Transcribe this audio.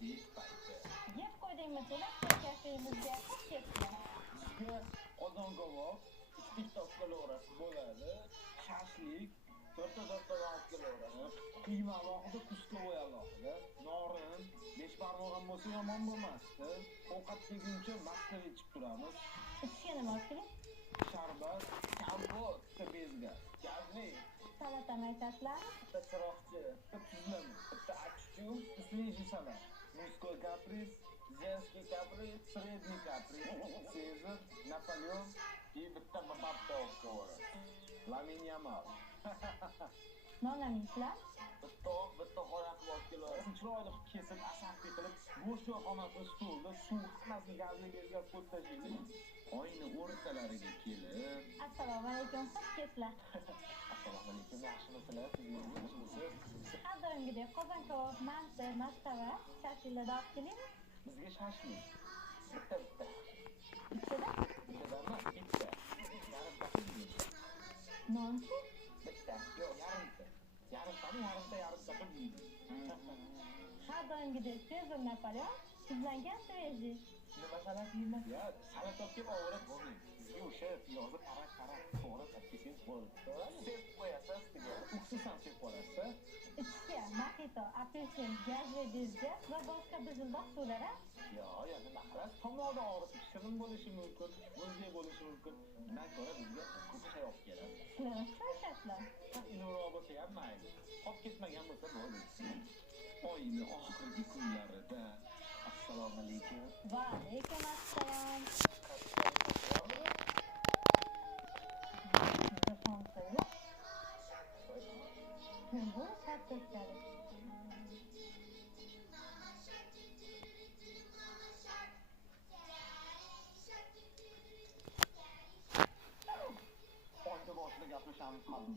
obed payti. Yeb qo'ydingmi telefon kafemizga ketdi. Sizga qozon qovoq 3 kilogramm bo'ladi. Shashlik 4 kilogramm. Qiyma alohida, kuskova alohida. Norin 5 barmoq ham bo'lsa yomon bo'lmasdi. Ovqat yeguncha masta ichib turamiz. Ichishga nima olib keling? Sharbat, kompot, bezga, gazli, Salatami aytasizlarmi? bitta chiroqchi, bitta tuzlama, bitta achchuk, свежий salat, мужской каприз, женский каприз, средний каприz, Sezar, Napoleon и bitta bababtovka bor. Laminyamal. Nonamislar? Bitta qora qilib keladi. Chiroyli qilib kesib, asab qilib, go'sht yoqamasi stolda suv hammasini gazli bezga qo'yib tashlaydi. Oyni o'rtalariga kelib, Assalomu alaykum, xush kelibsizlar. assalomu alaykum, yaxshimisizlar? Yaxshimisiz? Har doimgidek qozon kabob, manti, mastava, shashliklarni olib kelingmi? Bizga shashlik. Bitta. Ikkita? Bittadami? Bitta. Yarimta qilmaydi. Nonchi? Bitta. Yo'q, yarimta. Yarimta qilmaydi. Har doimgidek Sezar Napoleon, tuzlangan svejiy. Nima salat yeyman? Ya, salat olib kelib ovurib bo'lmaydi. Sizga o'sha piyozni qarab, to'g'ri olib kelsangiz bo'ladi. Sep qo'yasiz ustiga. Uksus ham sep qo'yasiz. Ichishga mojito, apelsin, gazli bezga va boshqa bijildoq suvlar. Yo'q, nima qilasiz? Tomoqda og'riq, shirin bo'lishi mumkin, muzli bo'lishi mumkin. Undan ko'ra bizga ko'p shay olib keladi. Sizlar choyshasizlar. Ilo'roq bo'lsa ham mayli. Qolib ketmagan bo'lsa bo'ldi. Oyning oxirgi kunlarida assalomu alaykum. Va alaykum assalom. Mikrofon qo'yib. Bu kartoshkali. Oyda boshida gaplashamiz qoldi.